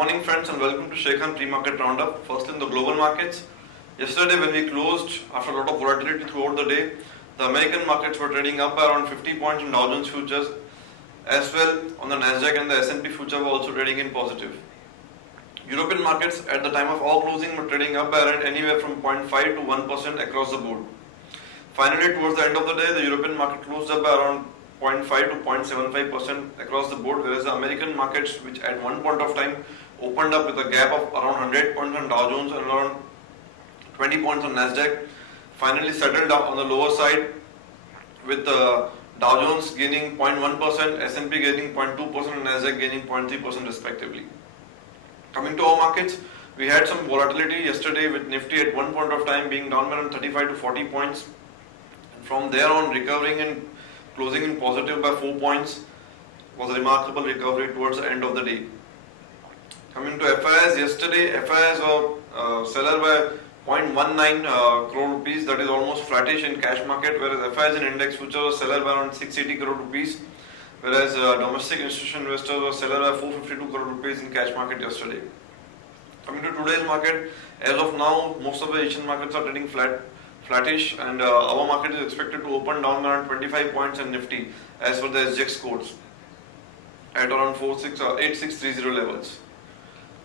morning friends and welcome to Shekhan Pre-Market Roundup. First in the global markets. Yesterday when we closed after a lot of volatility throughout the day, the American markets were trading up by around 50 points in Dow Jones futures. As well on the Nasdaq and the S&P future were also trading in positive. European markets at the time of all closing were trading up by around anywhere from 0.5 to 1% across the board. Finally, towards the end of the day, the European market closed up by around 0.5 to 0.75% across the board, whereas the American markets, which at one point of time opened up with a gap of around 100 points on Dow Jones and around 20 points on Nasdaq, finally settled down on the lower side with Dow Jones gaining 0.1%, S&P gaining 0.2% and Nasdaq gaining 0.3% respectively. Coming to our markets, we had some volatility yesterday with Nifty at one point of time being down by around 35 to 40 points. And from there on, recovering and closing in positive by 4 points was a remarkable recovery towards the end of the day. Coming to FIIs, yesterday FIIs were seller by 0.19 crore rupees, that is almost flattish in cash market, whereas FIIs in index futures were seller by around 680 crore rupees, whereas domestic institutional investors were seller by 452 crore rupees in cash market yesterday. Coming to today's market, as of now, most of the Asian markets are trading flattish, and our market is expected to open down around 25 points in Nifty as per the SGX codes at around 8630 levels.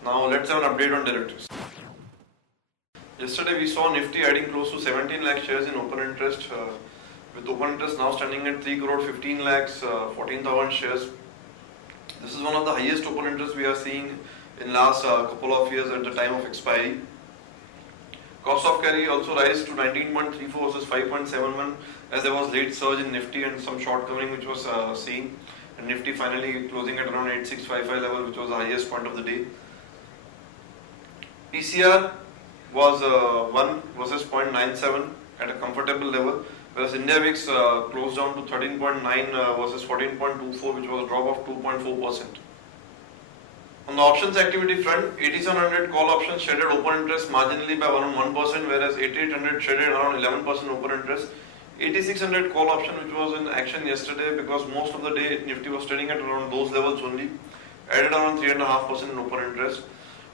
Now let's have an update on derivatives. Yesterday we saw Nifty adding close to 17 lakh shares in open interest, with open interest now standing at 3 crore 15 lakhs 14,000 shares. This is one of the highest open interest we are seeing in last couple of years at the time of expiry. Cost of carry also rise to 19.34 versus 5.71 as there was late surge in Nifty and some short covering which was seen, and Nifty finally closing at around 8655 level, which was the highest point of the day. PCR was 1 versus 0.97 at a comfortable level, whereas India VIX closed down to 13.9 versus 14.24, which was a drop of 2.4%. On the options activity front, 8700 call options traded open interest marginally by around 1%, whereas 8800 traded around 11% open interest. 8600 call option, which was in action yesterday because most of the day Nifty was trading at around those levels only, added around 3.5% in open interest.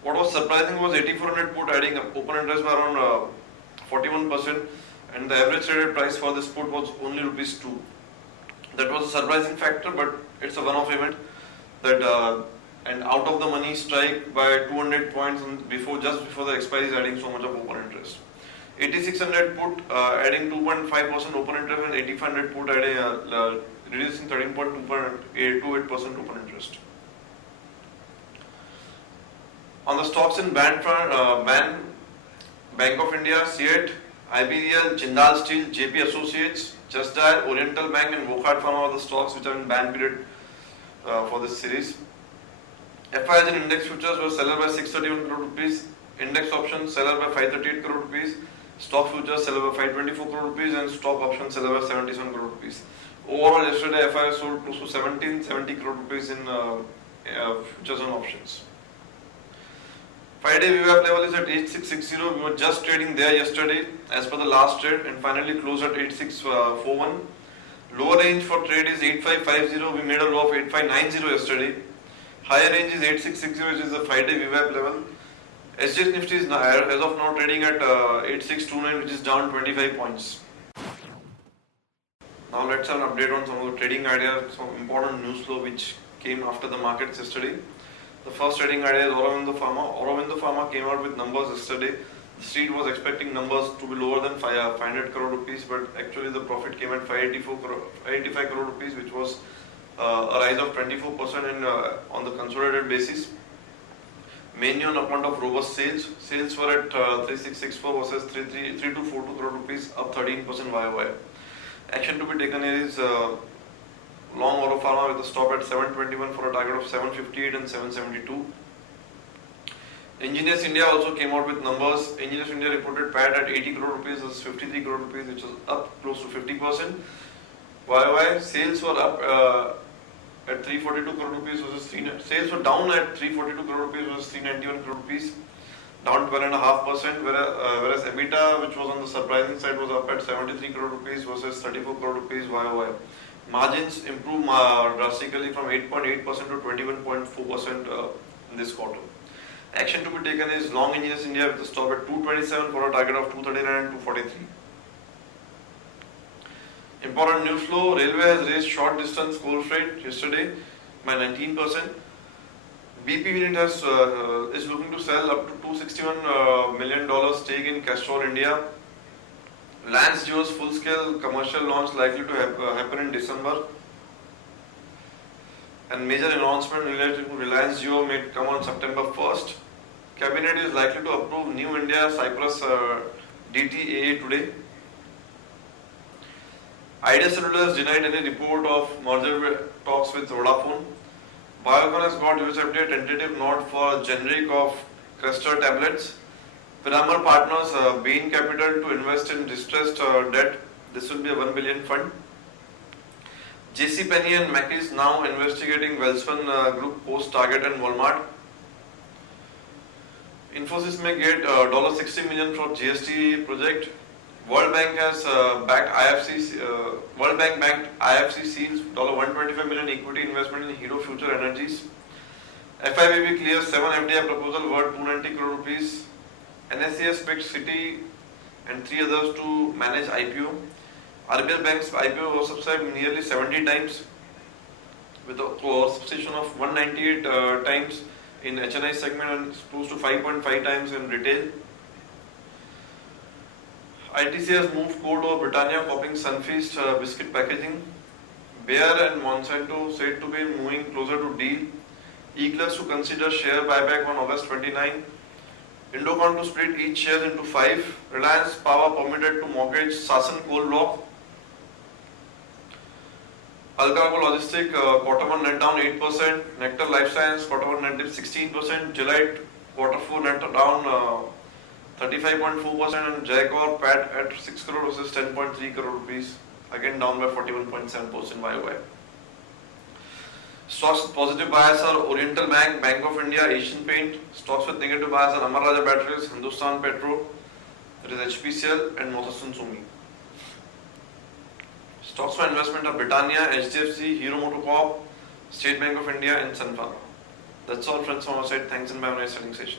What was surprising was 8400 put adding open interest by around 41%, and the average traded price for this put was only rupees 2. That was a surprising factor, but it's a one-off event that and out of the money strike by 200 points just before the expiry is adding so much of open interest. 8600 put adding 2.5% open interest, and 8500 put adding reducing 13.28% open interest. On the stocks in ban front, Bank of India, CEAT, IBDL, Jindal Steel, JP Associates, Just Dial, Oriental Bank and Wockhardt Pharma are the stocks which are in ban period for this series. FIIs in index futures were seller by 631 crore rupees, index options seller by 538 crore rupees, stock futures seller by 524 crore rupees, and stock options seller by 77 crore rupees. Overall, yesterday FIIs sold close to 1770 crore rupees in futures and options. 5-day VWAP level is at 8660. We were just trading there yesterday as per the last trade and finally closed at 8641. Lower range for trade is 8550. We made a low of 8590 yesterday. Higher range is 8660, which is the 5-day VWAP level. SGX Nifty is as of now trading at 8629, which is down 25 points. Now let's have an update on some of the trading ideas, some important news flow which came after the markets yesterday. The first trading idea is Aurobindo Pharma. Aurobindo Pharma came out with numbers yesterday. The street was expecting numbers to be lower than 500 crore rupees, but actually the profit came at 585 crore rupees, which was a rise of 24% on the consolidated basis, mainly on account of robust sales. Sales were at 3664 versus 3242 crore rupees, up 13% YOY. Action to be taken here is long Auro Pharma with a stop at 721 for a target of 758 and 772. Engineers India also came out with numbers. Engineers India reported PAT at 80 crore rupees versus 53 crore rupees, which was up close to 50%. YOY sales were up at 342 crore rupees versus sales were down at 342 crore rupees versus 391 crore rupees, down 12.5%, whereas EBITDA, which was on the surprising side, was up at 73 crore rupees versus 34 crore rupees YOY. Margins improved drastically from 8.8% to 21.4% in this quarter. Action to be taken is Long Engineers India with a stop at 227 for a target of 239 and 243. Important news flow: Railway has raised short distance coal freight yesterday by 19%. BP unit is looking to sell up to $261 million stake in Castrol India. Reliance Jio's full-scale commercial launch likely to happen in December. And major announcement related to Reliance Jio may come on September 1st. Cabinet is likely to approve New India Cyprus DTAA today. Idea Cellular has denied any report of merger talks with Vodafone. Biocon has got US FDA tentative nod for generic of Crestor tablets. Piramal Partners, Bain Capital to invest in distressed debt. This will be a 1 billion fund. JC Penney and Macy's now investigating Welspun Group post Target and Walmart. Infosys may get $60 million for GST project. World Bank has backed IFC seals $125 million equity investment in Hero Future Energies. FIVB clears 7 FDI proposal worth 290 crore rupees. NSCS picked Citi and 3 others to manage IPO. RBL Bank's IPO was subscribed nearly 70 times with a subscription of 198 times in HNI segment and close to 5.5 times in retail. ITC has moved code over Britannia copying Sunfeast biscuit packaging. Bayer and Monsanto said to be moving closer to deal. Eclipse to consider share buyback on August 29. Indocon to split each share into 5. Reliance Power permitted to mortgage Sasan coal block. Alcargo Logistic quarter 1 net down 8%. Nectar Life Science quarter 1 net dip 16%. Gillette quarter 4 net down 35.4%, and Jaycor PAT at 6 crore versus 10.3 crore rupees, again down by 41.7% YOY. Stocks with positive bias are Oriental Bank, Bank of India, Asian Paint. Stocks with negative bias are Amara Raja Batteries, Hindustan Petro, that is HPCL, and Motherson Sumi. Stocks for investment are Britannia, HDFC, Hero MotoCorp, State Bank of India, and Sunflower. That's all, friends, from our side. Thanks and bye. Nice selling session.